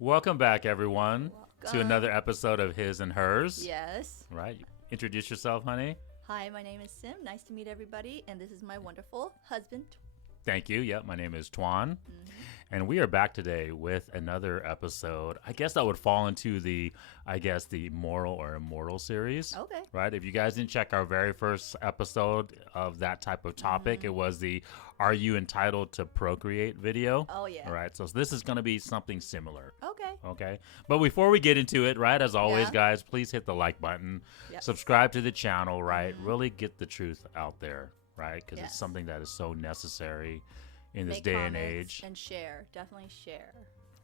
Welcome back, everyone, to Welcome. another episode of His and Hers. Yes. Right? Introduce yourself, honey. Hi, my name is Sim. Nice to meet everybody. And this is my wonderful husband. Thank you. Yep, my name is Tuan. Mm-hmm. And we are back today with another episode. I guess that would fall into the moral or immortal series. Okay. Right? If you guys didn't check our very first episode of that type of topic, it was the Are You Entitled to Procreate video. Oh, yeah. All right. So this is going to be something similar. Okay. Okay. But before we get into it, right, as always, Yeah. guys, please hit the like button, Yep. subscribe to the channel, right? Really get the truth out there, right? Because it's Yes. something that is so necessary in this Make day and comments age. and share. Definitely share.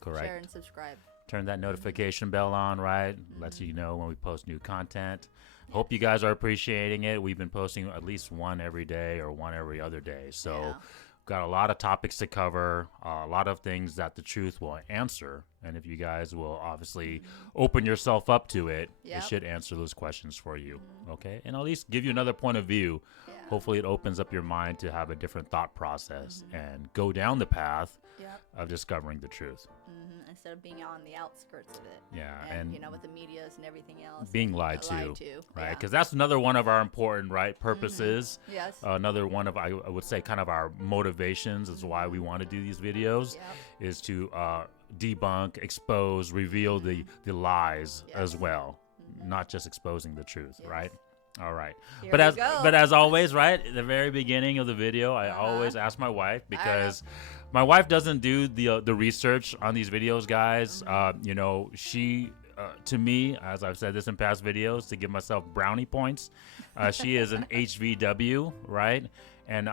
Correct. Share and subscribe. Turn that notification bell on, right? Lets you know when we post new content. Hope you guys are appreciating it. We've been posting at least one every day or one every other day. So Yeah. got a lot of topics to cover, a lot of things that the truth will answer. And if you guys will obviously open yourself up to it, it Yep. should answer those questions for you. Okay. And at least give you another point of view. Yeah. Hopefully it opens up your mind to have a different thought process and go down the path Yep. of discovering the truth. Instead of being on the outskirts of it. Yeah. And, And with the medias and everything else. being lied to, Lied to. right? Yeah. Because that's another one of our important, right, purposes. Yes. Another one of, I would say, kind of our motivations is why we want to do these videos, Yep. is to debunk, expose, reveal the lies as Yes. well, not just exposing the truth, Yes. right? All right. Here But we as go. but as always, right, at the very beginning of the video, I always ask my wife because my wife doesn't do the research on these videos, guys. She to me, as I've said this in past videos, to give myself brownie points, she is an HVW, right? And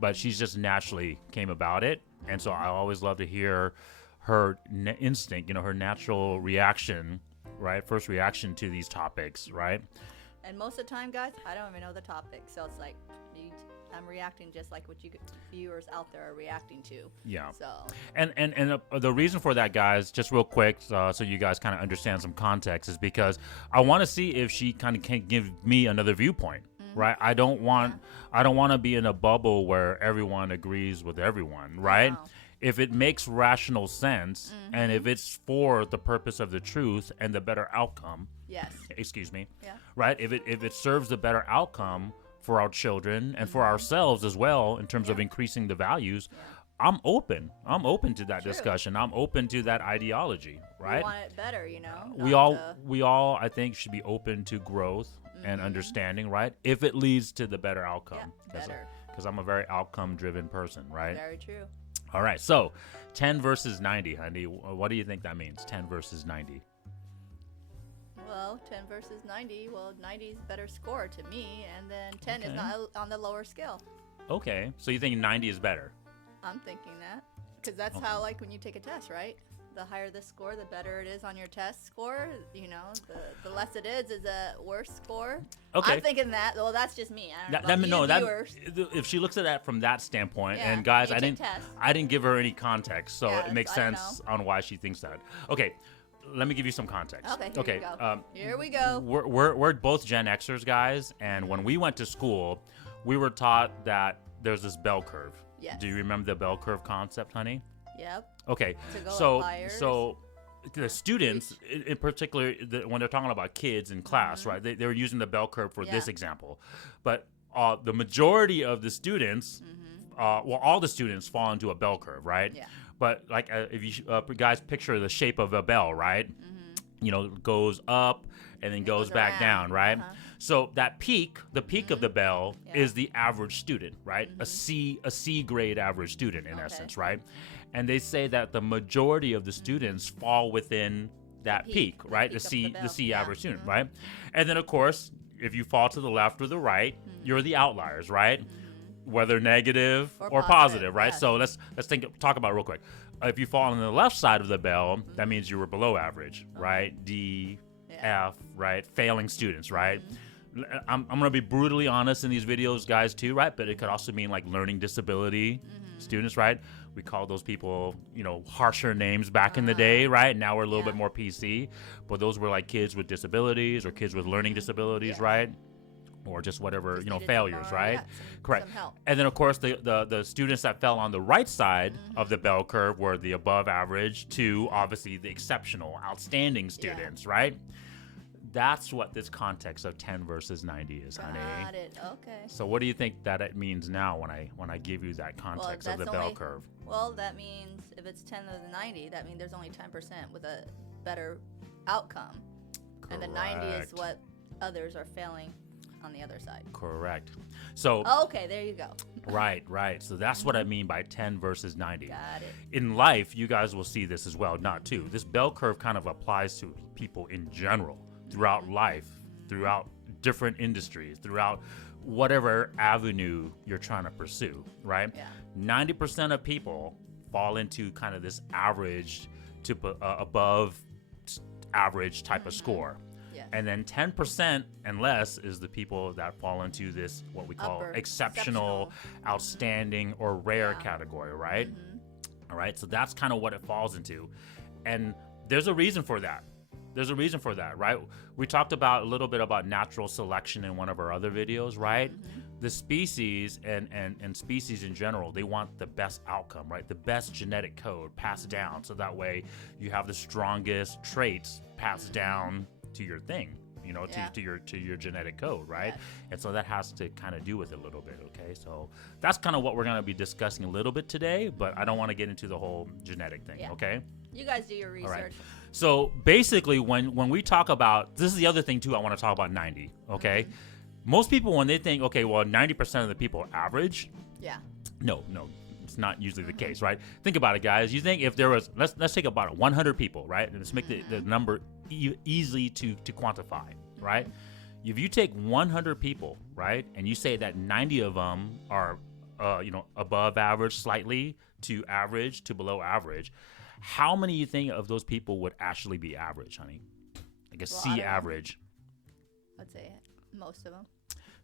but she's just naturally came about it, and so I always love to hear her instinct, her natural reaction, right? First reaction to these topics, right? And most of the time, guys, I don't even know the topic. So it's like, I'm reacting just like what you viewers out there are reacting to. Yeah. So. And the reason for that, guys, just real quick, so you guys kind of understand some context, is because I want to see if she kind of can give me another viewpoint, right? I don't want to be in a bubble where everyone agrees with everyone, right? Wow. If it makes rational sense and if it's for the purpose of the truth and the better outcome, Yes. excuse me, Yeah. right? If it serves the better outcome for our children and for ourselves as well in terms of increasing the values, I'm open. I'm open to that True. discussion. I'm open to that ideology, right? We want it better, We not all to- we all I think should be open to growth and understanding, right? If it leads to the better outcome. better. Because I'm a very outcome driven person, right? Very true. All right. So 10 versus 90, honey. What do you think that means? 10 versus 90. Well, 10 versus 90. Well, 90 is a better score to me, and then 10 is Okay. not on the lower scale. Okay. So you think 90 is better? I'm thinking that. Because that's how, like, when you take a test, right? The higher the score, the better it is on your test score. The less it is a worse score. Okay. I'm thinking that. Well, that's just me. I don't know No, about you viewers. if she looks at that from that standpoint, Yeah, and guys, you I take didn't, tests. I didn't give her any context, so Yeah, it makes I don't sense on why she thinks that. Okay, let me give you some context. Okay, here we go. Here we go. We're both Gen Xers, guys, and when we went to school, we were taught that there's this bell curve. Yes. Do you remember the bell curve concept, honey? Yep. Okay, To go so up higher. the students, in particular, when they're talking about kids in class, right? They were using the bell curve for this Yeah. example, but the majority of the students, all the students fall into a bell curve, right? Yeah. But like, if you guys picture the shape of a bell, right? It goes up and then goes goes back around. down, right? Uh-huh. So that peak, the peak of the bell, Yeah. is the average student, right? A C grade average student in Okay. essence, right? And they say that the majority of the students fall within that peak, the right? peak The of C, the the bell. C Yeah. average student, right? And then of course, if you fall to the left or the right, you're the outliers, right? Whether negative Or or positive, positive, right? yes. So let's talk about it real quick. If you fall on the left side of the bell, that means you were below average, right? D, Yeah. F, right? Failing students, right? I'm going to be brutally honest in these videos, guys, too, right? But it could also mean like learning disability students, right? We call those people, harsher names back in the day, right? Now we're a little Yeah. bit more PC. But those were like kids with disabilities or kids with learning disabilities, Yeah. right? or just whatever, Just needed failures, some more, right? yeah, Correct. some help. And then, of course, the students that fell on the right side of the bell curve were the above average to obviously the exceptional, outstanding students, right? That's what this context of 10 versus 90 is, honey. Got it. Okay. So what do you think that it means now when I give you that context of the bell curve? Well, that means if it's 10 to the 90, that means there's only 10% with a better outcome. And the 90 is what others are failing on the other side. Correct. So okay, there you go. Right. So that's what I mean by 10 versus 90. Got it. In life, you guys will see this as well, not too. This bell curve kind of applies to people in general, throughout life, throughout different industries, throughout whatever avenue you're trying to pursue, right? Yeah. 90% of people fall into kind of this average to above average type of score. Yes. And then 10% and less is the people that fall into this, what we call exceptional, outstanding, or rare category, right? All right, so that's kind of what it falls into. And there's a reason for that. Right? We talked about a little bit about natural selection in one of our other videos, right? The species and species in general, they want the best outcome, right? The best genetic code passed down, so that way you have the strongest traits passed down to your thing, to your genetic code, right? Yes. And so that has to kind of do with it a little bit, okay? So that's kind of what we're going to be discussing a little bit today, but I don't want to get into the whole genetic thing, okay? You guys do your research. All right. So basically, when we talk about, this is the other thing too, I want to talk about 90, okay? Most people, when they think, okay, well, 90% of the people are average. Yeah. No, it's not usually the case, right? Think about it, guys. You think if there was, let's take about 100 people, right? And let's make the number easy to quantify, right? If you take 100 people, right, and you say that 90 of them are, above average slightly to average to below average, how many you think of those people would actually be average, honey? Like a C average. I'd say most of them.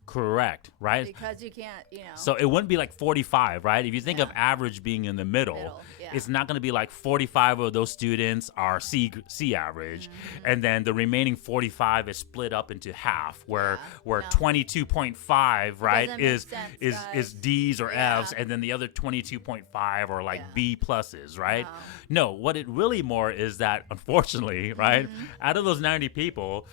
Correct, right? Because you can't, So it wouldn't be like 45, right? If you think of average being in the middle, it's not going to be like 45 of those students are C average, and then the remaining 45 is split up into half, where 22.5, right, is D's or F's, and then the other 22.5 are like B pluses, right? No, what it really more is that, unfortunately, right, out of those 90 people,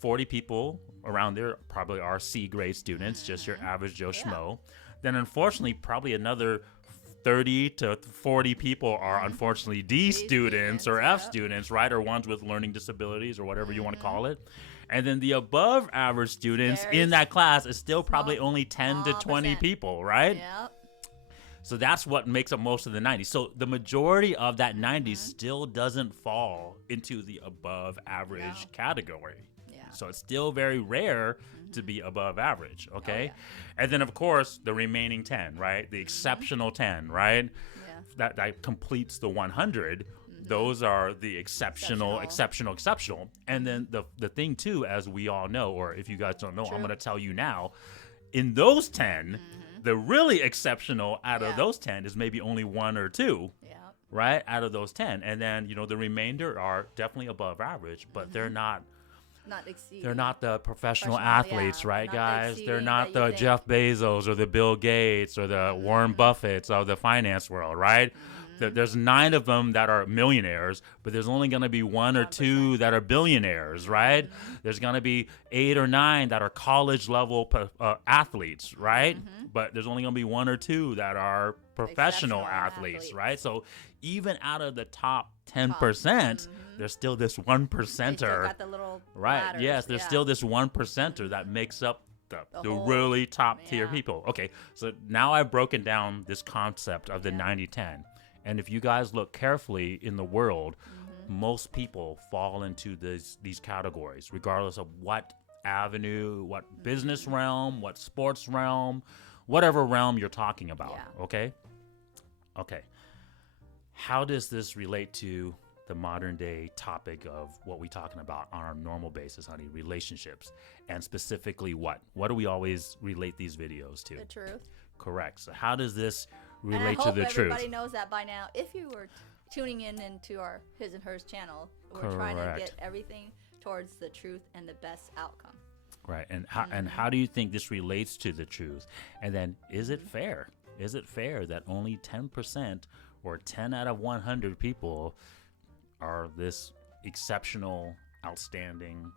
40 people around there probably are C grade students, just your average Joe Schmo. Then unfortunately, probably another 30 to 40 people are unfortunately D students or F students, right? Or ones with learning disabilities or whatever you want to call it. And then the above average students in that class is still probably only 10 to 20 people, right? Yep. So that's what makes up most of the 90s. So the majority of that 90s still doesn't fall into the above average category. So it's still very rare to be above average, okay? And then, of course, the remaining 10, right? The exceptional 10, right? That completes the 100. Those are the exceptional. And then the thing, too, as we all know, or if you guys don't know, I'm going to tell you now, in those 10, the really exceptional out of those 10 is maybe only 1 or 2. Right? Out of those 10. And then, the remainder are definitely above average, but they're not They're not the professional athletes, right, guys? They're not the Jeff Bezos or the Bill Gates or the Warren Buffetts of the finance world, right? There's 9 of them that are millionaires, but there's only going to be 1 or 2 that are billionaires, right? There's going to be 8 or 9 that are college level athletes, right? But there's only going to be 1 or 2 that are professional athletes, right? So even out of the top 10%, there's still this 1%er, got the little right? ladders, Yes, there's still this 1%er that makes up the really top tier people. Okay, so now I've broken down this concept of the 90-10. And if you guys look carefully in the world, most people fall into these categories, regardless of what avenue, what business realm, what sports realm, whatever realm you're talking about, okay? Okay. How does this relate to the modern day topic of what we're talking about on our normal basis, honey? Relationships. And specifically what? What do we always relate these videos to? The truth. Correct. So how does this relate to the truth? Everybody knows that by now. If you were tuning into our His and Hers channel, we're trying to get everything towards the truth and the best outcome. Right. And how do you think this relates to the truth? And then is it fair? Is it fair that only 10% or 10 out of 100 people are this exceptional, outstanding,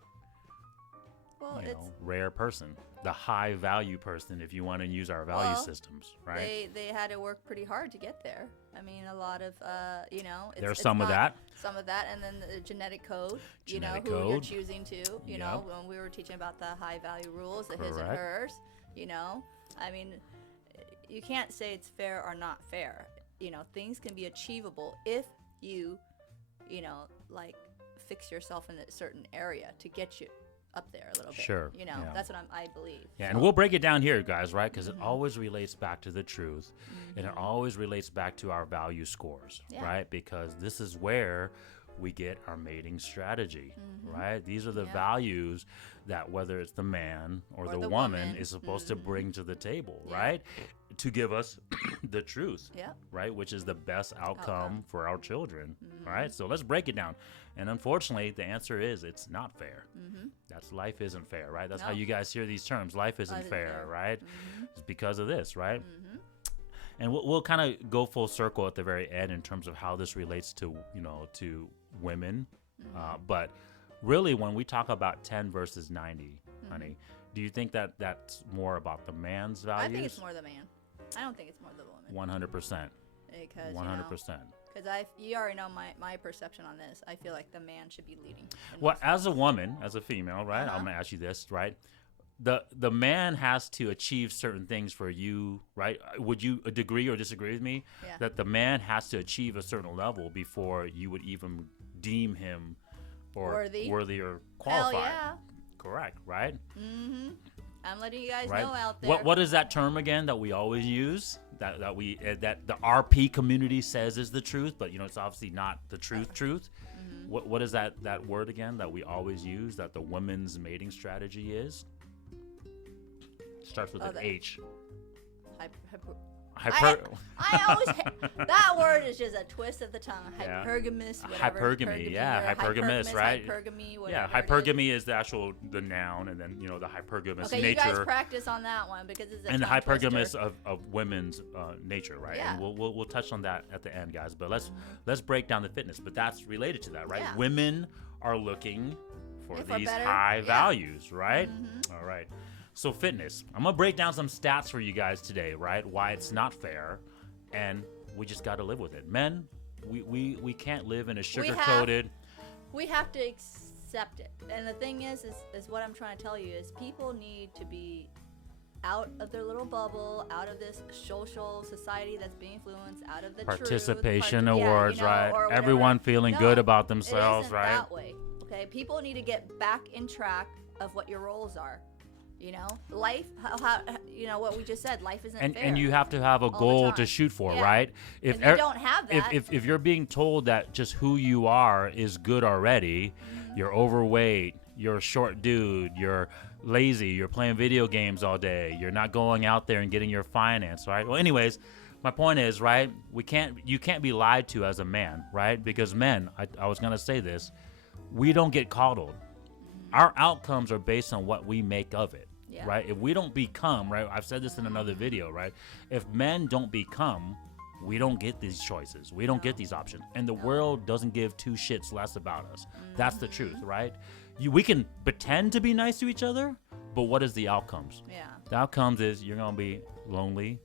rare person, the high value person, if you want to use our value systems, right? They had to work pretty hard to get there. I mean, a lot of, there's some of that. Some of that, and then the genetic code, who you're choosing to, you know, when we were teaching about the high value rules, the his and hers, I mean, you can't say it's fair or not fair. Things can be achievable if you, like fix yourself in a certain area to get you up there a little bit. Sure. That's what I believe. Yeah, and we'll break it down here, guys, right? Because it always relates back to the truth, and it always relates back to our value scores, right? Because this is where we get our mating strategy, right? These are the values that whether it's the man or the woman is supposed to bring to the table, right? To give us the truth, right? Which is the best outcome for our children, right? So let's break it down. And unfortunately, the answer is it's not fair. That's life isn't fair, right? That's how you guys hear these terms. Life isn't fair, right? It's because of this, right? And we'll kind of go full circle at the very end in terms of how this relates to, to women. But really, when we talk about 10 versus 90, honey, do you think that that's more about the man's values? I think it's more the man. I don't think it's more the woman. 100%. Because 100%. Because you already know my perception on this. I feel like the man should be leading. Well, as a woman, as a female, right? I'm gonna ask you this, right? The man has to achieve certain things for you, right? Would you agree or disagree with me that the man has to achieve a certain level before you would even deem him or worthy or qualified? Hell yeah. Correct, right? I'm letting you guys know out there. What is that term again that we always use? That the RP community says is the truth, but it's obviously not the truth. What is that word again that we always use that the women's mating strategy is? Starts with an H. I always that word is just a twist of the tongue. Hypergamous, whatever. Hypergamy, hypergamous, right? Hypergamy, whatever. Yeah, hypergamy is the noun, and then the hypergamous nature. Okay, you guys practice on that one because it's a and the hypergamous twister. of women's nature, right? Yeah. And we'll touch on that at the end, guys. But let's break down the fitness. But that's related to that, right? Yeah. Women are looking for these better, high values, right? All right. So fitness. I'm going to break down some stats for you guys today, right? Why it's not fair, and we just got to live with it. Men, we can't live in a sugar-coated... We have to accept it. And the thing is what I'm trying to tell you is people need to be out of their little bubble, out of this social society that's being influenced, out of the participation awards, right? Everyone feeling good about themselves, right? That way, okay? People need to get back in track of what your roles are. Life, what we just said, life isn't fair. And you have to have a goal to shoot for, right? If you don't have that. If you're being told that just who you are is good already, you're overweight, you're a short dude, you're lazy, you're playing video games all day, you're not going out there and getting your finance, right? Well, anyways, my point is, right, you can't be lied to as a man, right? Because men, I was going to say this, we don't get coddled. Our outcomes are based on what we make of it, right? If we don't become, right? I've said this in another video, right? If men don't become, we don't get these choices. We don't get these options. And the world doesn't give two shits less about us. That's the truth, right? We can pretend to be nice to each other, but what is the outcomes? The outcomes is you're going to be lonely,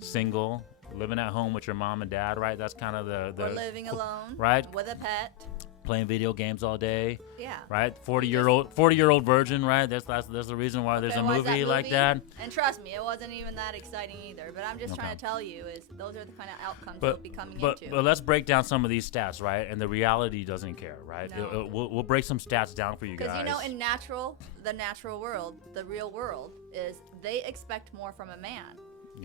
single, living at home with your mom and dad, right? That's kind of the or living alone, right? With a pet. Playing video games all day, yeah, right? 40-year-old virgin, right? That's the reason why there's a movie like that. And trust me, it wasn't even that exciting either. But I'm just trying to tell you is those are the kind of outcomes we'll be coming into. But let's break down some of these stats, right? And the reality doesn't care, right? No. We'll break some stats down for you guys. Because in the natural world, the real world is they expect more from a man,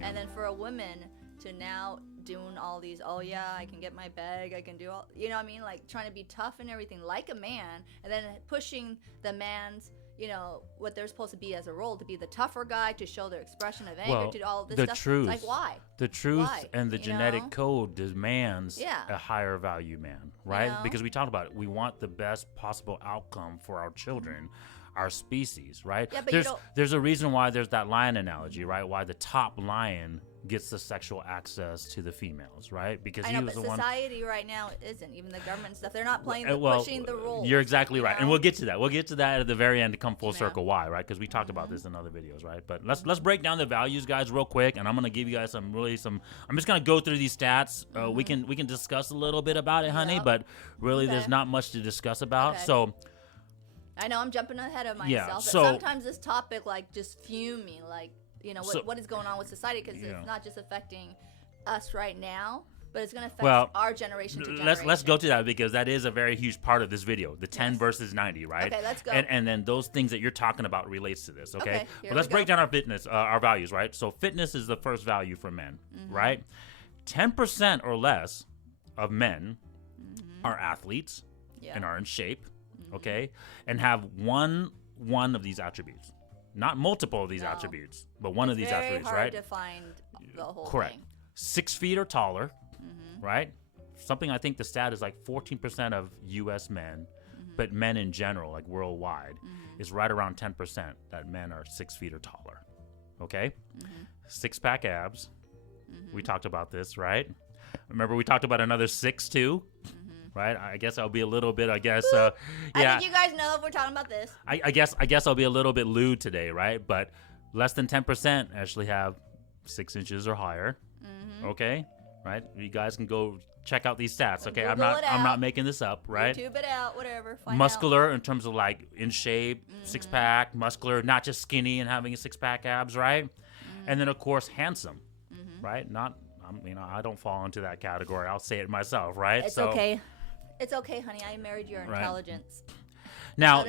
and then for a woman to now doing all these, I can get my bag, I can do all, like trying to be tough and everything like a man, and then pushing the man's, what they're supposed to be as a role, to be the tougher guy, to show their expression of anger, to do all of this stuff. Truth, it's like, why? The truth and the genetic code demands a higher value man, right? Because we talked about it. We want the best possible outcome for our children. our species, right? Yeah, but there's a reason why there's that lion analogy, right? Why the top lion gets the sexual access to the females, right? Because I know, but society right now isn't. Even the government and stuff, they're not pushing the rules. You're exactly right, know? and we'll get to that. We'll get to that at the very end to come full circle. Why, right? Because we talked about this in other videos, right? But let's break down the values, guys, real quick, and I'm gonna give you guys some. I'm just gonna go through these stats. We can discuss a little bit about it, honey, but really, there's not much to discuss about. So. I know I'm jumping ahead of myself, Yeah, but so, sometimes this topic like just fume me, like what is going on with society, because it's not just affecting us right now, but it's going to affect our generation to generation. Let's go to that, because that is a very huge part of this video, the 10 versus 90, right? Okay, let's go. And then those things that you're talking about relates to this, okay? But let's go. break down our fitness, our values, right? So fitness is the first value for men, right? 10% or less of men are athletes and are in shape, okay, and have one of these attributes, not multiple of these attributes, but one of these attributes, right? It's very hard to find the whole Correct. thing. 6 feet or taller, right? Something, I think the stat is like 14% of U.S. men, but men in general, like worldwide, is right around 10% that men are 6 feet or taller, okay? 6-pack abs. We talked about this, right? Remember we talked about another 6 too? Right, I guess I'll be a little bit. I think you guys know if we're talking about this. I guess I'll be a little bit lewd today, right? But less than 10% actually have 6 inches or higher. Okay, right? You guys can go check out these stats. Okay, I'm not making this up, right? YouTube it out, whatever. Muscular in terms of like in shape, 6-pack, muscular, not just skinny and having a 6-pack abs, right? And then of course handsome, right? I don't fall into that category. I'll say it myself, right? It's okay. It's okay, honey. I married your intelligence. Now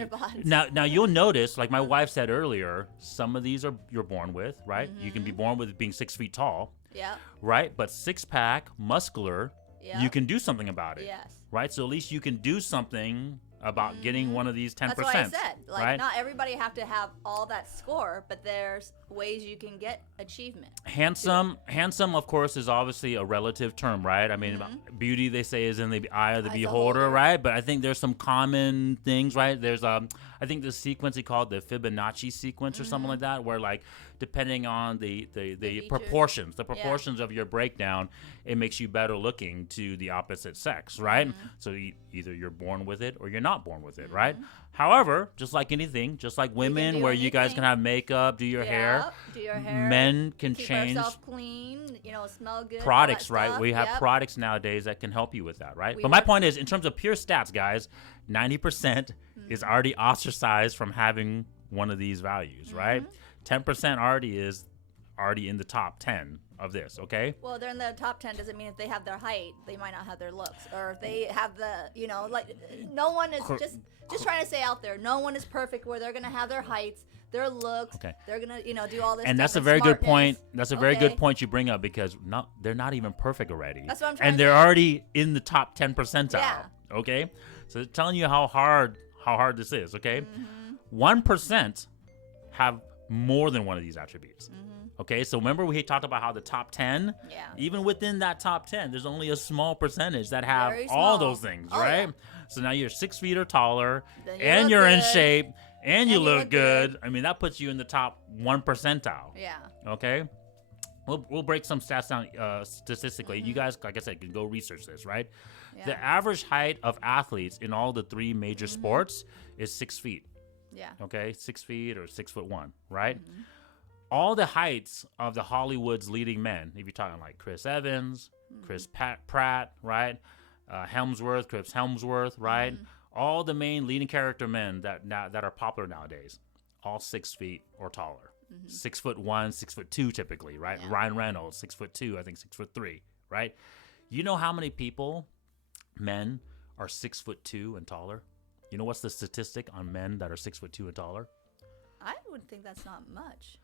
you'll notice, like my wife said earlier, some of these you're born with, right? You can be born with being 6 feet tall. Yeah. Right? But 6-pack, muscular, you can do something about it. Yes. Right? So at least you can do something about getting one of these 10%. That's what I said. Like, right? not everybody have to have all that score, but there's ways you can get achievement. Handsome, of course, is obviously a relative term, right? I mean, beauty, they say, is in the eye of the beholder, right? But I think there's some common things, right? There's, I think the sequence he called the Fibonacci sequence or something like that, where like, depending on the proportions, of your breakdown, it makes you better looking to the opposite sex, right? So either you're born with it or you're not born with it, right? However, just like anything, just like women, where you guys can have makeup, do your hair, men can change. Keep ourselves clean, smell good. Products, right? We have products nowadays that can help you with that, right? But my point is, in terms of pure stats, guys, 90% is already ostracized from having one of these values, right? 10% already in the top 10 of this, okay? Well, they're in the top 10 doesn't mean if they have their height, they might not have their looks. Or if they have no one is just trying to say out there, no one is perfect where they're going to have their heights, their looks, they're going to, do all this and stuff. That's a very good point. That's a very good point you bring up, because they're not even perfect already. That's what I'm trying and to they're say. already in the top 10 percentile, okay? So it's telling you how hard this is, okay? 1% have more than one of these attributes. Okay, so remember we talked about how the top 10, even within that top 10, there's only a small percentage that have all those things, right? So now you're 6 feet or taller, and you're in shape, and you look good. I mean, that puts you in the top 1 percentile. Yeah. Okay? We'll break some stats down statistically. You guys, like I said, can go research this, right? Yeah. The average height of athletes in all the 3 major sports is 6 feet. Yeah. Okay, 6 feet or 6'1", right? All the heights of the Hollywood's leading men, if you're talking like Chris Evans, Chris Pratt, right? Chris Helmsworth, right? All the main leading character men that are popular nowadays, all 6 feet or taller. 6'1", 6'2", typically, right? Yeah. Ryan Reynolds, 6'2", I think 6'3", right? You know how many men are 6'2" and taller? You know what's the statistic on men that are 6'2" and taller? I would think that's not much.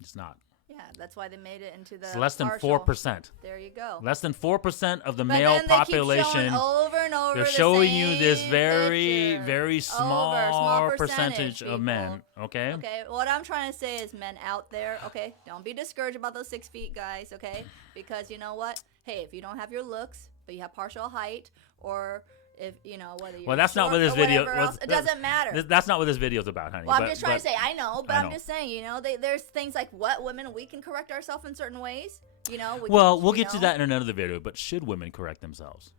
It's not. Yeah, that's why they made it into the. It's less than 4%. There you go. Less than 4% of the male population. Keep showing over and over. They're showing you this very, very small percentage of men. Okay. Okay. What I'm trying to say is, men out there, okay, don't be discouraged about those 6 feet, guys. Okay, because you know what? Hey, if you don't have your looks, but you have partial height, or if whether you're Well, that's not short what this or video whatever else, it doesn't matter. That's not what this video is about, honey. Well, I'm just trying to say, I know, but I know. I'm just saying, there's things like what women, we can correct ourselves in certain ways. We'll get to that in another video. But should women correct themselves?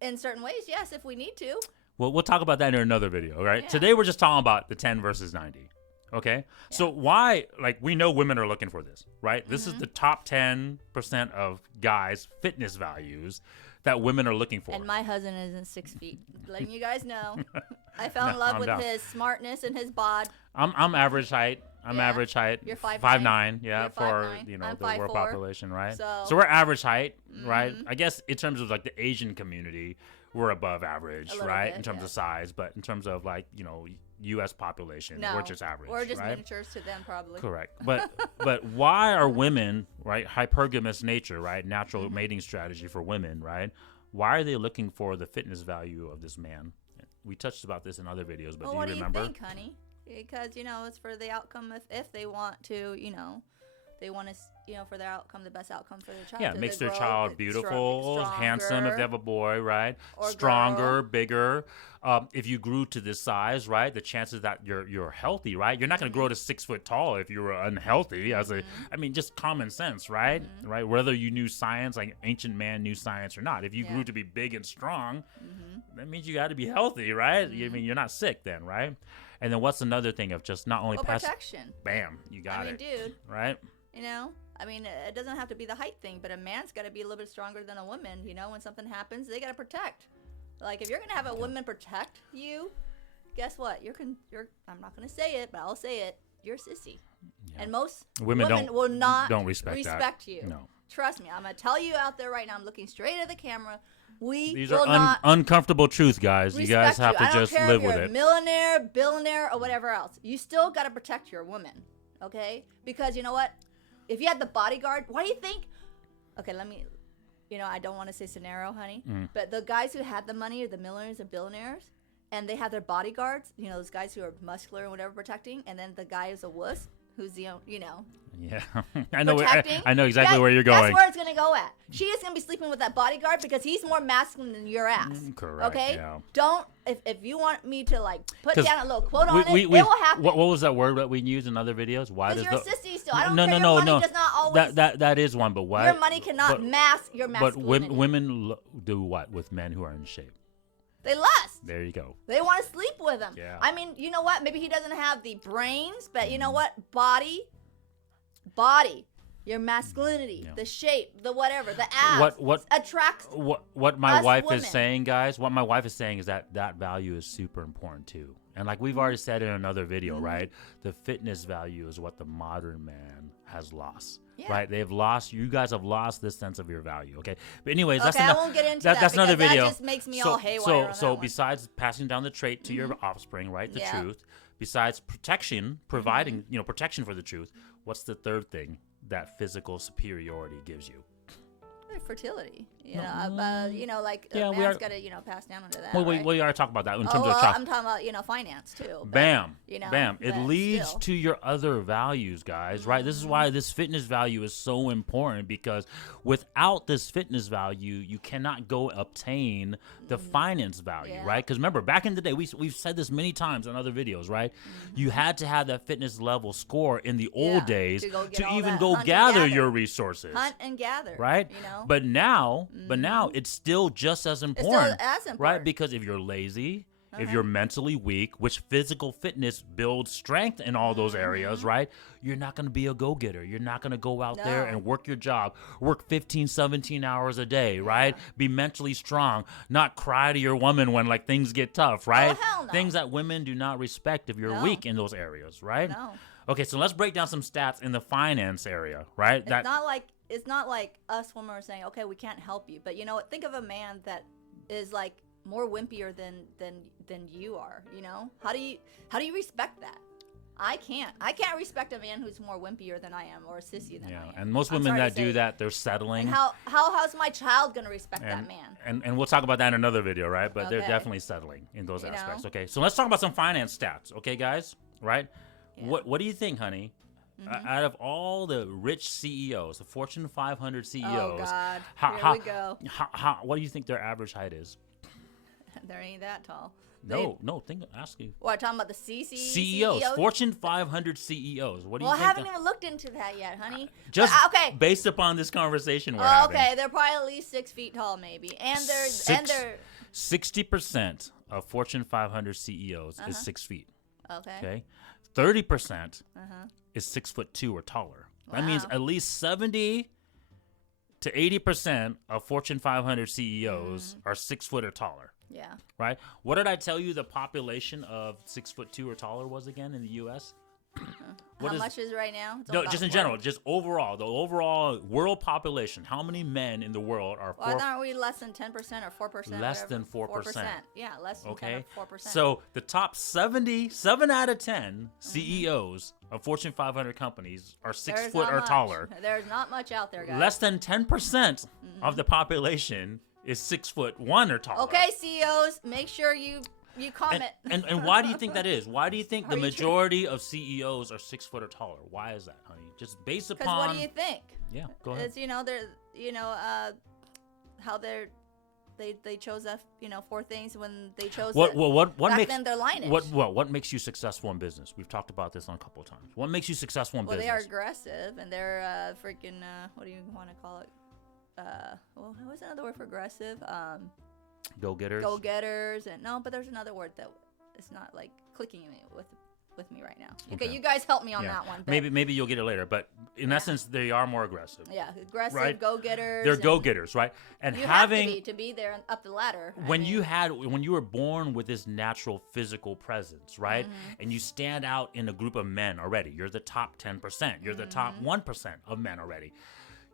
In certain ways, yes, if we need to. Well, we'll talk about that in another video, right? Yeah. Today we're just talking about the 10 versus 90. Okay? Yeah. So why, we know women are looking for this, right? This is the top 10% of guys' fitness values that women are looking for. And my husband isn't 6 feet. Letting you guys know. I fell in love with his smartness and his bod. I'm average height. Average height. You're 5'9". 5'9", yeah, You're for 5'9". the I'm world 5'4". population, right? So we're average height, right? I guess in terms of the Asian community, we're above average, right? Bit, in terms of size, but in terms of U.S. population, we're just average. We're just right? miniatures to them, probably. Correct. But why are women, right? Hypergamous nature, right? Natural mating strategy for women, right? Why are they looking for the fitness value of this man? We touched about this in other videos, but do you remember? What do you think, honey? Because it's for the outcome if they want to, they want to, for their outcome, the best outcome for their child. Yeah, makes their child beautiful, handsome if they have a boy, right? Or stronger, bigger. If you grew to this size, right, the chances that you're healthy, right? You're not going to grow to 6 foot tall if you were unhealthy. Just common sense, right? Right. Whether you knew science, like ancient man knew science or not. If you grew to be big and strong, that means you got to be healthy, right? I mean, you're not sick then, right? And then what's another thing of just not only protection? Bam, you got it. Dude, right? It doesn't have to be the height thing, but a man's got to be a little bit stronger than a woman. When something happens, they got to protect. Like if you're gonna have a woman protect you, guess what? I'm not gonna say it, but I'll say it. You're a sissy, and most women will not respect you. No. Trust me, I'm gonna tell you out there right now. I'm looking straight at the camera. These are uncomfortable truth, guys. You guys have to just live with it. I don't care if you're a millionaire, billionaire, or whatever else. You still got to protect your woman, okay? Because you know what? If you had the bodyguard, why do you think? Okay, let me. I don't want to say scenario, honey, but the guys who had the money, or the millionaires or billionaires, and they have their bodyguards. Those guys who are muscular and whatever protecting, and then the guy is a wuss. Who's the Yeah, I know. I know exactly where you're going. That's where it's gonna go at. She is gonna be sleeping with that bodyguard because he's more masculine than your ass. Correct. Okay. Yeah. Don't if you want me to put down a little quote on it, it will happen. What was that word that we use in other videos? Why does you're a sissy still? I don't care. Your money does not always. That is one, but why? Your money cannot mask your masculinity. But women do what with men who are in shape? They lust. There you go. They want to sleep with him. Yeah. I mean, you know what? Maybe he doesn't have the brains, but you know what? Body, your masculinity, the shape, the whatever, the abs. What attracts? What my wife women. is saying, guys. What my wife is saying is that value is super important too. And like we've already said in another video, right? The fitness value is what the modern man has lost. Yeah. Right, you guys have lost this sense of your value. Okay, but anyways, I won't get into that. That's another video. That just makes me all haywire. So besides passing down the trait to your offspring, right, the truth. Besides protection, providing protection for the truth. What's the third thing that physical superiority gives you? Fertility, man's got to, pass down into that. Well, right? we already talked about that in terms of child. I'm talking about, finance too. But, bam. It leads to your other values, guys. Right? This is why this fitness value is so important because without this fitness value, you cannot go obtain the finance value, right? Because remember, back in the day, we've said this many times in other videos, right? You had to have that fitness level score in the old days to even go gather your resources. Hunt and gather, right? But now it's still just as important. It's still as important. Right? Because if you're lazy, if you're mentally weak, which physical fitness builds strength in all those areas, right? You're not going to be a go-getter. You're not going to go out there and work your job, work 15, 17 hours a day, right? Be mentally strong, not cry to your woman when things get tough, right? Oh, hell no. Things that women do not respect if you're weak in those areas, right? No. Okay, so let's break down some stats in the finance area, right? It's not like us women are saying, okay, we can't help you. But think of a man that is more wimpier than you are. How do you respect that? I can't respect a man who's more wimpier than I am or a sissy than I am. And most women that do that, they're settling. And how's my child gonna respect that man? And we'll talk about that in another video, right? But they're definitely settling in those aspects. Okay, so let's talk about some finance stats, okay, guys? Right? Yeah. What do you think, honey? Out of all the rich CEOs, the Fortune 500 CEOs, oh God, here we go. What do you think their average height is? There ain't that tall. No. Ask you. What, talking about the CEOs, Fortune 500 CEOs. What do you think? Well, I haven't even looked into that yet, honey. Just okay. based upon this conversation we're having. Okay, they're probably at least 6 feet tall, maybe, and they're 60% of Fortune 500 CEOs is 6 feet. Okay. 30% is 6'2" or taller. Wow. That means at least 70 to 80% of Fortune 500 CEOs are 6 foot or taller. Yeah. Right? What did I tell you the population of 6'2" or taller was again in the U.S.? How much is it right now? No, just in general, just overall, the overall world population. How many men in the world are? Aren't we less than 10% or 4%? Less than 4%. Yeah, less than 10 or 4%. So the top 7 out of 10 CEOs of Fortune 500 companies are 6 foot or taller. There's not much out there, guys. Less than 10% of the population is 6'1" or taller. Okay, CEOs, make sure you comment. And why do you think that is? Why do you think the majority of CEOs are 6 foot or taller? Why is that, honey? Just based upon. Because what do you think? Yeah, go ahead. It's how they chose that 4 things when they chose what back makes then their lineage. What makes you successful in business? We've talked about this on a couple of times. What makes you successful in business? Well, they are aggressive and they're freaking what do you want to call it? What's another word for aggressive? Go-getters, and no, but there's another word that it's not like clicking with me right now. Okay, you guys help me on that one. Maybe you'll get it later, but in essence, they are more aggressive. Yeah, aggressive, right? Go-getters. They're go-getters, right? And you having have to be there up the ladder. When you were born with this natural physical presence, right? And you stand out in a group of men already. You're the top 10%. You're the top 1% of men already.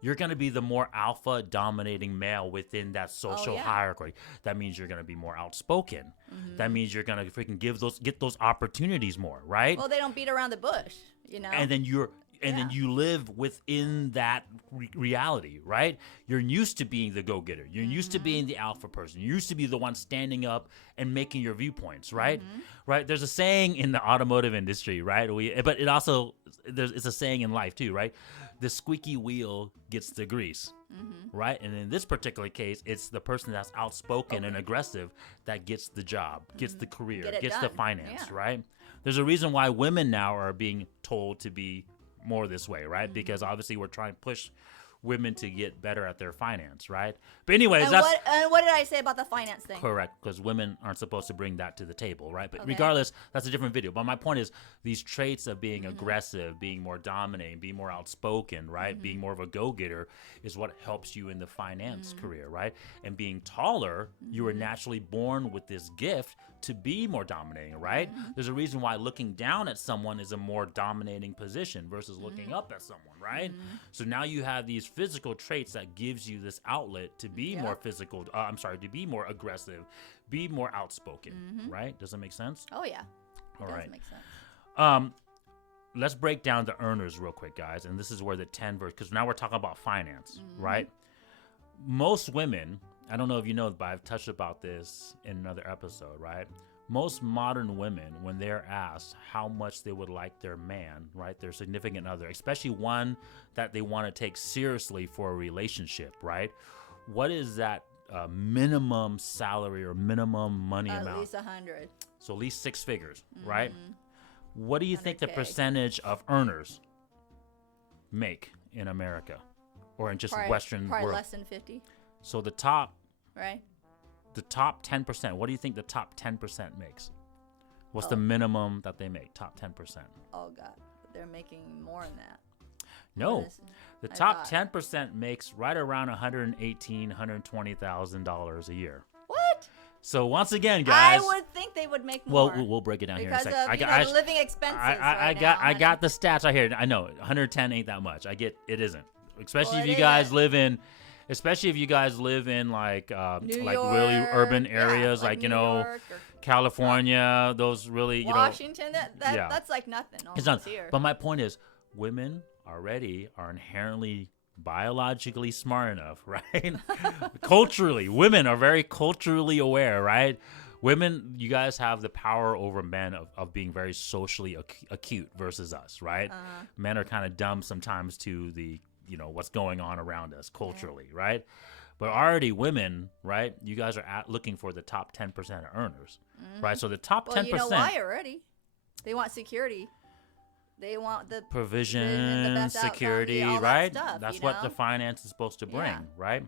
You're going to be the more alpha dominating male within that social hierarchy. That means you're going to be more outspoken. That means you're going to freaking get those opportunities more, right? Well, they don't beat around the bush, And then then you live within that reality, right? You're used to being the go-getter. You're used to being the alpha person. You're used to be the one standing up and making your viewpoints, right? Right? There's a saying in the automotive industry, right? But it also it's a saying in life too, right? The squeaky wheel gets the grease, right? And in this particular case, it's the person that's outspoken and aggressive that gets the job, gets the career, gets the finance, right? There's a reason why women now are being told to be more this way, right? Because obviously we're trying to push women to get better at their finance, right? But anyways, what did I say about the finance thing? Correct, because women aren't supposed to bring that to the table, right? But regardless, that's a different video. But my point is these traits of being aggressive, being more dominating, being more outspoken, right? Being more of a go-getter is what helps you in the finance career, right? And being taller, you were naturally born with this gift to be more dominating, right? There's a reason why looking down at someone is a more dominating position versus looking up at someone, right? So now you have these physical traits that gives you this outlet to be more physical. To be more aggressive, be more outspoken, right? Does that make sense? Oh yeah. All right. Make sense. Let's break down the earners real quick, guys. And this is where the 10 verse, because now we're talking about finance, right? Most women, I don't know if you know, but I've touched about this in another episode, right? Most modern women, when they're asked how much they would like their man, right, their significant other, especially one that they want to take seriously for a relationship, right? What is that minimum salary or minimum money amount? At least 100. So at least 6 figures, right? What do you think the percentage of earners make in America or in just Western probably world? Less than 50. So the top, right? The top 10%. What do you think the top 10% makes? What's the minimum that they make? Top 10%. Oh God, they're making more than that. No, the top 10% makes right around $118,000, $120,000 a year. What? So once again, guys, I would think they would make more. Well, we'll break it down here in a because second. of the living expenses. I got the stats right here. I know 110 ain't that much. I get it isn't, especially if you guys live in. Especially if you guys live in like really urban areas, like California, those really Washington. That's like nothing. It's not. Here. But my point is, women already are inherently biologically smart enough, right? Culturally, women are very culturally aware, right? Women, you guys have the power over men of being very socially acute versus us, right? Men are kind of dumb sometimes to the what's going on around us culturally, right? But already women, right? You guys are looking for the top 10% of earners, right? So the top 10%. Well, you know why already? They want security. They want the provision, the best security, outcome, all right? That stuff, That's what the finance is supposed to bring, right?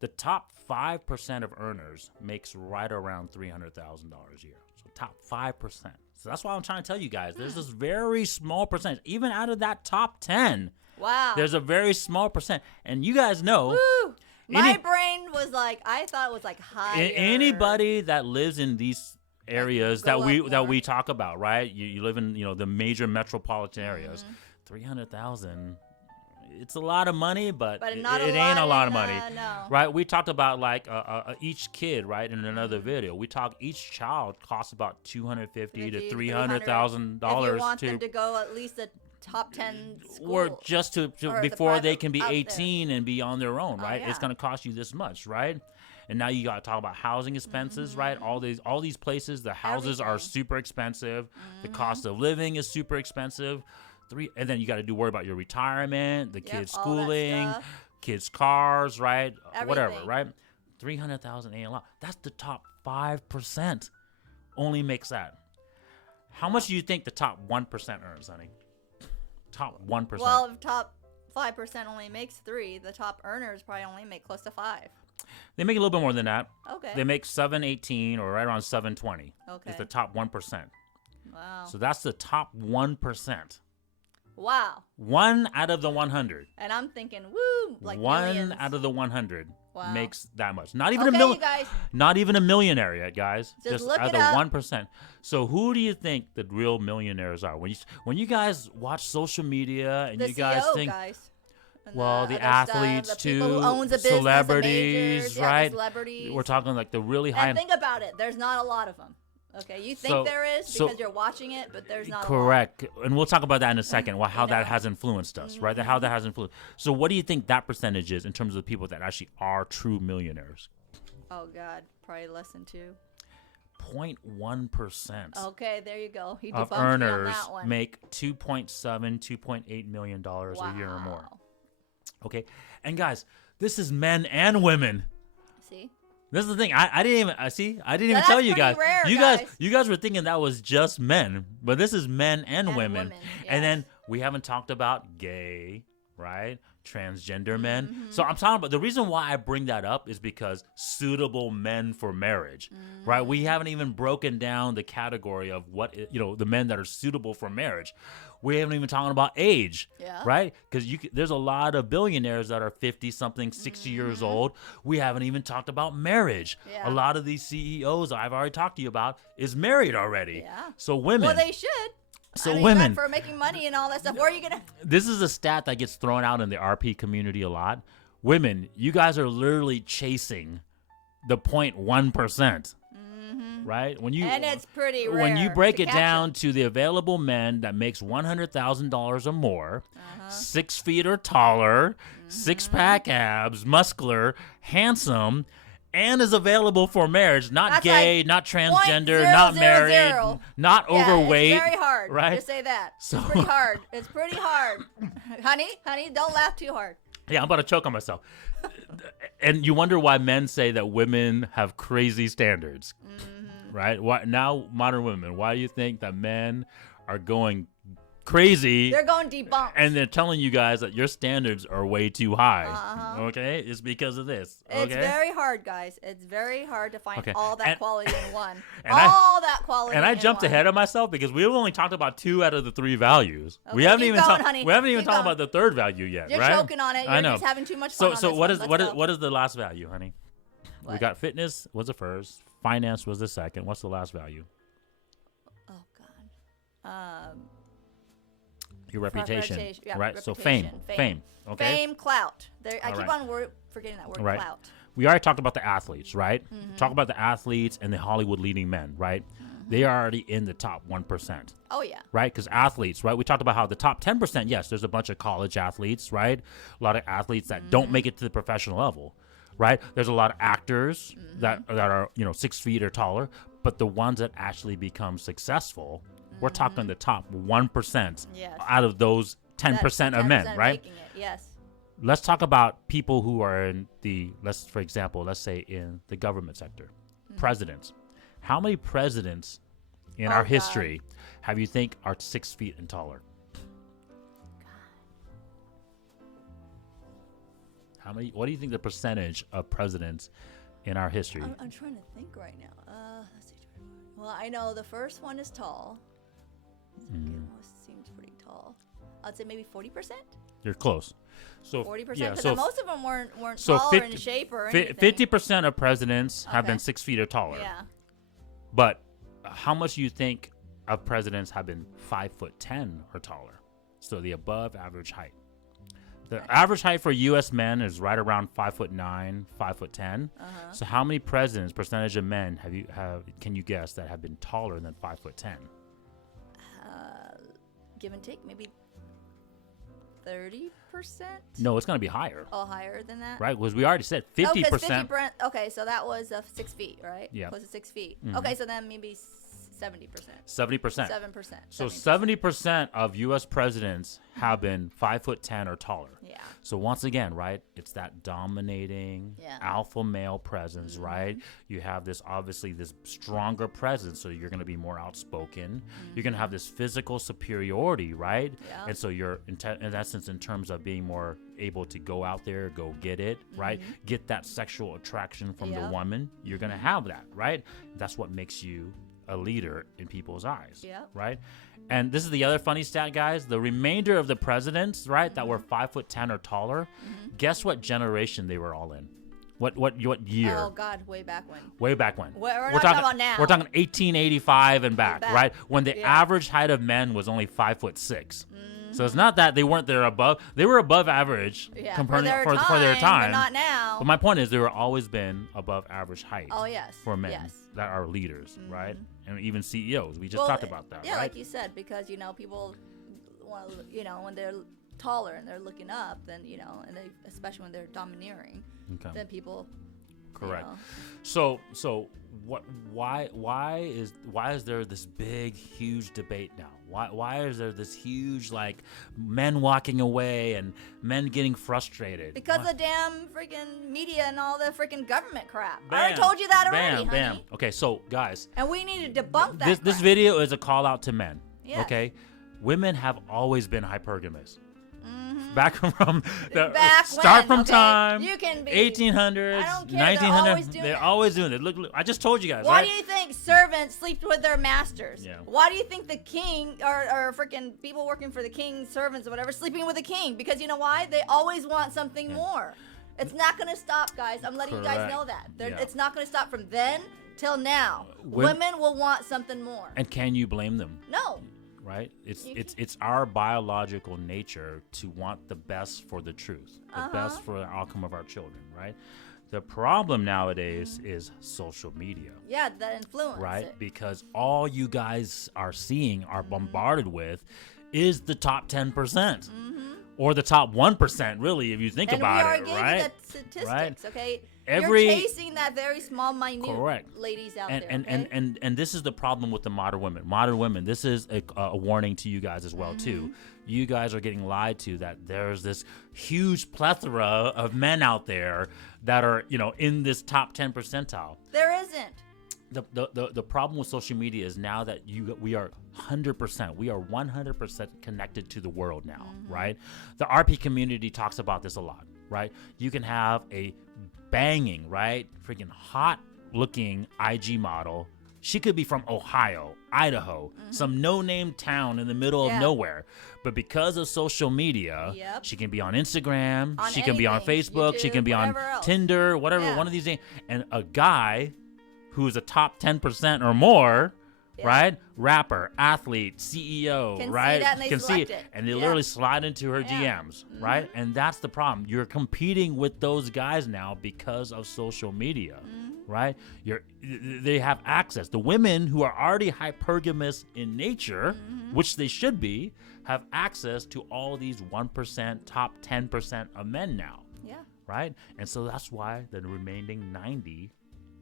The top 5% of earners makes right around $300,000 a year. So top 5%. So that's why I'm trying to tell you guys. There's this very small percentage, even out of that top 10. Wow. There's a very small percent, and you guys know. Woo! My brain was like, I thought it was like higher. Anybody that lives in these areas that we talk about, right? You live in the major metropolitan areas. 300,000. It's a lot of money, but it ain't a lot of money, no. right? We talked about like each kid, right? In another video, we talked each child costs about $250,000 to $300,000. If you want them to go at least the top 10 schools, or just to before they can be 18 and be on their own, right? It's going to cost you this much, right? And now you got to talk about housing expenses, right? All these places, the houses are super expensive. The cost of living is super expensive. And then you got to worry about your retirement, the kids' schooling, kids' cars, right? Everything. Whatever, right? 300,000 ain't a lot. That's the top 5% only makes that. How much do you think the top 1% earns, honey? Top 1%. Well, if top 5% only makes 3, the top earners probably only make close to 5. They make a little bit more than that. Okay. They make 718 or right around 720. Okay. It's the top 1%. Wow. So that's the top 1%. Wow. 1 out of the 100. And I'm thinking, woo, like 1 millions. out of the 100 Wow. makes that much. Not even you guys. Not even a millionaire yet, guys. Just look out of it the up. 1%. So who do you think the real millionaires are? When you guys watch social media and The you guys CEO think, guys. And well, the other athletes stuff, too, the people who owns a business, the celebrities, majors, right? The celebrities. We're talking like the really high. And think about it. There's not a lot of them. Okay, you think there is because you're watching it, but there's not. Correct, and we'll talk about that in a second. How that has influenced us, right? How that has influenced. So, what do you think that percentage is in terms of the people that actually are true millionaires? Oh God, probably less than 2. 0.1%. Okay, there you go. He of debunked me on earners that one. make $2.8 million a year or more. Okay, and guys, this is men and women. See. This is the thing. I didn't even That's tell you pretty guys. rare, You guys were thinking that was just men, but this is men and women. Yes. And then we haven't talked about gay, right? Transgender men. So I'm talking about the reason why I bring that up is because suitable men for marriage, right? We haven't even broken down the category of what the men that are suitable for marriage. We haven't even talking about age, right? Because there's a lot of billionaires that are 50-something, 60 years old. We haven't even talked about marriage. Yeah. A lot of these CEOs I've already talked to you about is married already. Yeah. So women. Well, they should. So women. For making money and all that stuff. Where are you gonna? This is a stat that gets thrown out in the RP community a lot. Women, you guys are literally chasing the 0.1%. Right? And it's pretty rare. When you break it down to the available men that makes $100,000 or more, 6 feet or taller, 6-pack abs, muscular, handsome, and is available for marriage, not gay, not transgender, not married, not overweight. It's very hard. Right? Just say that. So, it's pretty hard. It's pretty hard. honey, don't laugh too hard. Yeah, I'm about to choke on myself. And you wonder why men say that women have crazy standards. Right? Now, modern women, why do you think that men are going crazy? They're going debunked. And they're telling you guys that your standards are way too high. Okay? It's because of this. Okay? It's very hard, guys. It's very hard to find all that quality in one. And I jumped ahead of myself because we've only talked about 2 out of the 3 values. Okay, we haven't even talked going. about the 3rd value yet, You're right? choking on it. You're just having too much fun. So what is the last value, honey? What? We got fitness was the first. Finance was the second. What's the last value? Oh God. Your reputation, yeah, right? Reputation, So fame. Okay. Fame, clout. I keep right. on forgetting that word, Right. clout. We already talked about the athletes, right? Talk about the athletes and the Hollywood leading men, right? They are already in the top 1%. Oh yeah. Right? Because athletes, right? We talked about how the top 10%, yes, there's a bunch of college athletes, right? A lot of athletes that don't make it to the professional level. Right? There's a lot of actors that are 6 feet or taller, but the ones that actually become successful, we're talking the top 1% out of those 10% of men, right? Making it. Yes. let's talk about people who are in for example, let's say in the government sector, presidents. How many presidents in our history have you think are 6 feet and taller? What do you think the percentage of presidents in our history? I'm trying to think right now. Let's see. Well, I know the first one is tall. Second one seems pretty tall. I'd say maybe 40%. You're close. So 40%. yeah, Because so most of them weren't so tall or in shape or anything. 50% of presidents have been Okay. 6 feet or taller. Yeah. But how much do you think of presidents have been 5'10" or taller? So the above average height. The average height for U.S. men is right around 5'9", 5'10". So how many presidents, percentage of men, can you guess that have been taller than 5'10"? Give and take, maybe 30%. No, it's gonna be higher. Oh, higher than that. Right? Because we already said 50%. Oh, 'cause 50%. Okay, so that was 6 feet, right? Yeah. Close to 6 feet. Okay, so then maybe 70%. 70%. 7%. So 70% of U.S. presidents have been 5'10" or taller. Yeah. So once again, right, it's that dominating alpha male presence, right? You have this stronger presence, so you're going to be more outspoken. You're going to have this physical superiority, right? Yeah. And so you're in essence in terms of being more able to go out there, go get it, right? Get that sexual attraction from the woman. You're going to have that, right? That's what makes you a leader in people's eyes, right? And this is the other funny stat, guys. The remainder of the presidents, right, that were 5'10" or taller, guess what generation they were all in? What year? Oh God, way back when. Way back when. We're not talking about now. We're talking 1885 and back, right? When the average height of men was only 5'6". So it's not that they weren't there above. They were above average compared for their time. But not now. But my point is, they were always been above average height. Oh yes. For men that are leaders, right? And even CEOs. We just talked about that. Yeah, right? like you said, because people want to, when they're taller and they're looking up, then and they especially when they're domineering, then people. Correct. So why is there this big huge debate now? Why is there this huge men walking away and men getting frustrated? Because the damn freaking media and all the freaking government crap. I already told you that already, honey. Okay, so guys, and we need to debunk that. This video is a call out to men. Yes. Okay, women have always been hypergamous. Back from time. You can be 1800s, I don't care, 1900s. They're always doing it. Look, I just told you guys. Why right? do you think servants sleep with their masters? Yeah. Why do you think the king or freaking people working for the king, servants or whatever, sleeping with the king? Because you know why? They always want something more. It's not going to stop, guys. I'm letting you guys know that. It's not going to stop from then till now. Women will want something more. And can you blame them? No. Right? It's our biological nature to want the best for the truth, the best for the outcome of our children, right? The problem nowadays is social media. Yeah, that influence. Right? Because all you guys are seeing, are bombarded with, is the top 10%. Or the top 1%, really, if you think about it, right? And we already gave you that statistics, okay? You're chasing that very small, minute ladies out there. And this is the problem with the modern women. Modern women, this is a warning to you guys as well, too. You guys are getting lied to that there's this huge plethora of men out there that are, in this top 10 percentile. There isn't. The problem with social media is now that we are 100%, we are 100% connected to the world now, right? The RP community talks about this a lot, right? You can have a banging, right, freaking hot-looking IG model. She could be from Ohio, Idaho, some no-name town in the middle of nowhere. But because of social media, she can be on Instagram, she can be on Facebook, YouTube, she can be on Tinder, whatever, one of these things. And a guy who's a top 10% or more, right? Rapper, athlete, CEO, can right? See that and they can see it. it. And they literally slide into her DMs, right? And that's the problem. You're competing with those guys now because of social media, right? They have access. The women who are already hypergamous in nature, which they should be, have access to all these 1%, top 10% of men now. Yeah. Right? And so that's why the remaining 90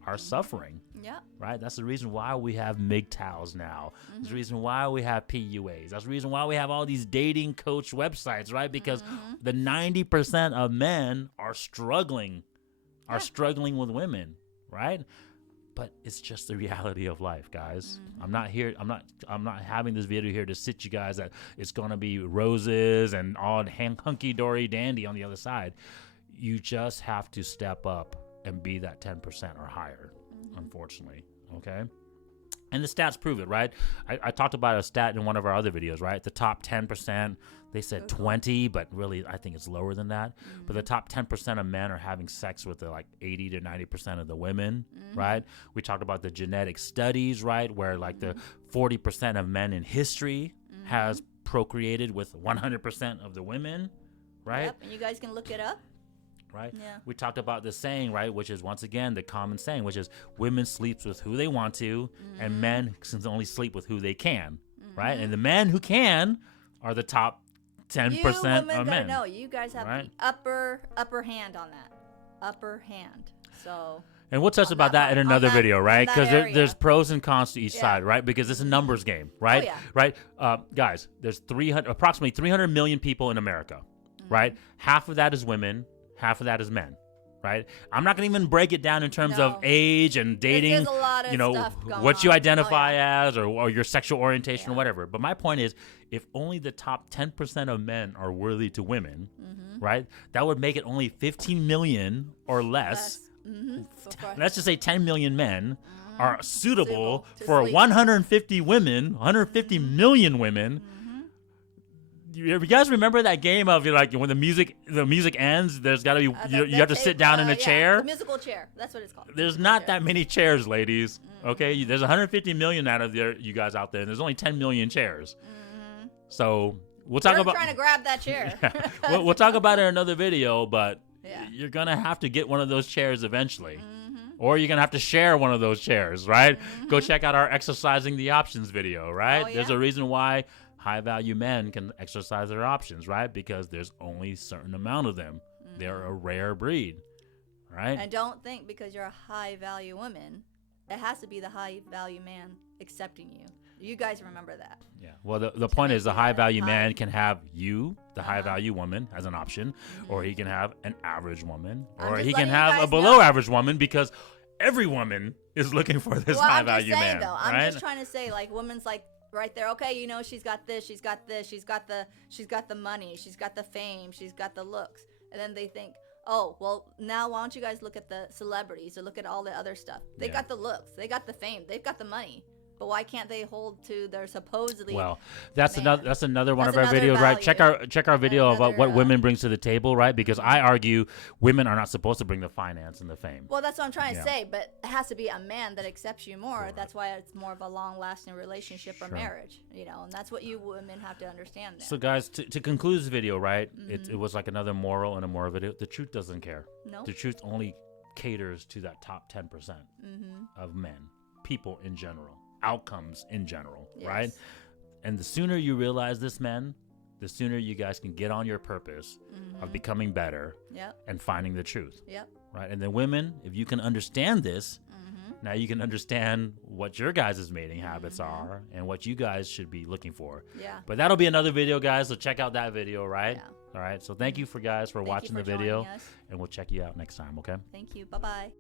are suffering. Yeah. Right? That's the reason why we have MGTOWs now. That's the reason why we have PUAs. That's the reason why we have all these dating coach websites, right? Because the 90% of men are struggling with women, right? But it's just the reality of life, guys. I'm not having this video here to sit you guys that it's going to be roses and all hunky dory dandy on the other side. You just have to step up and be that 10% or higher, unfortunately. Okay. And the stats prove it, right? I talked about a stat in one of our other videos, right? The top 10%, they said 20, but really I think it's lower than that. But the top 10% of men are having sex with like 80 to 90% of the women, right? We talked about the genetic studies, right? Where like the 40% of men in history has procreated with 100% of the women, right? Yep, and you guys can look it up. Right? Yeah. We talked about the saying, right, which is once again the common saying, which is women sleeps with who they want to, and men can only sleep with who they can, right? And the men who can are the top 10% of men. No, you guys have the upper hand on that. Upper hand. So. And we'll touch about that in another video, right? Because there's pros and cons to each side, right? Because it's a numbers game, right? Oh, yeah. Right? Guys, there's approximately 300 million people in America, right? Half of that is women. Half of that is men, right? I'm not going to even break it down in terms of age and dating, there's a lot of stuff going what you on. identify as or your sexual orientation or whatever. But my point is, if only the top 10% of men are worthy to women, right? That would make it only 15 million or less. Let's just say 10 million men are suitable for 150 women, 150 million women. You guys remember that game of like when the music ends, there's got to be you have to sit down in a chair. The musical chair. That's what it's called. There's not that many chairs, ladies. Okay, there's 150 million out of you guys out there, and there's only 10 million chairs. So we'll talk about trying to grab that chair. we'll talk about it in another video, but you're gonna have to get one of those chairs eventually. Or you're going to have to share one of those chairs, right? Go check out our exercising the options video, right? There's a reason why high-value men can exercise their options, right? Because there's only a certain amount of them. They're a rare breed, right? And don't think because you're a high-value woman, it has to be the high-value man accepting you. You guys remember that. Yeah. Well, the point is the high-value man can have you, the high-value woman, as an option, or he can have an average woman, or he can have a below-average woman because every woman is looking for this high-value man. Though, I'm just trying to say, like, woman's like right there. Okay, you know, she's got this, she's got this, she's got the money, she's got the fame, she's got the looks, and then they think, oh, well, now why don't you guys look at the celebrities or look at all the other stuff? They got the looks, they got the fame, they've got the money. But why can't they hold to their supposedly? Well, that's another one of our videos, right? Check our video of what women brings to the table, right? Because I argue women are not supposed to bring the finance and the fame. Well, that's what I'm trying to say. But it has to be a man that accepts you more. Sure. That's why it's more of a long-lasting relationship or marriage, you know. And that's what you women have to understand. There. So, guys, to conclude this video, right? It was like another moral and a moral video. The truth doesn't care. No. The truth only caters to that top 10% of men, people in general. Outcomes in general, right? And the sooner you realize this, men, the sooner you guys can get on your purpose of becoming better and finding the truth. Right? And then women, if you can understand this, now you can understand what your guys' mating habits are and what you guys should be looking for. But that'll be another video, guys, so check out that video, right? All right. So thank you for watching the video, and we'll check you out next time, okay? Thank you. Bye-bye.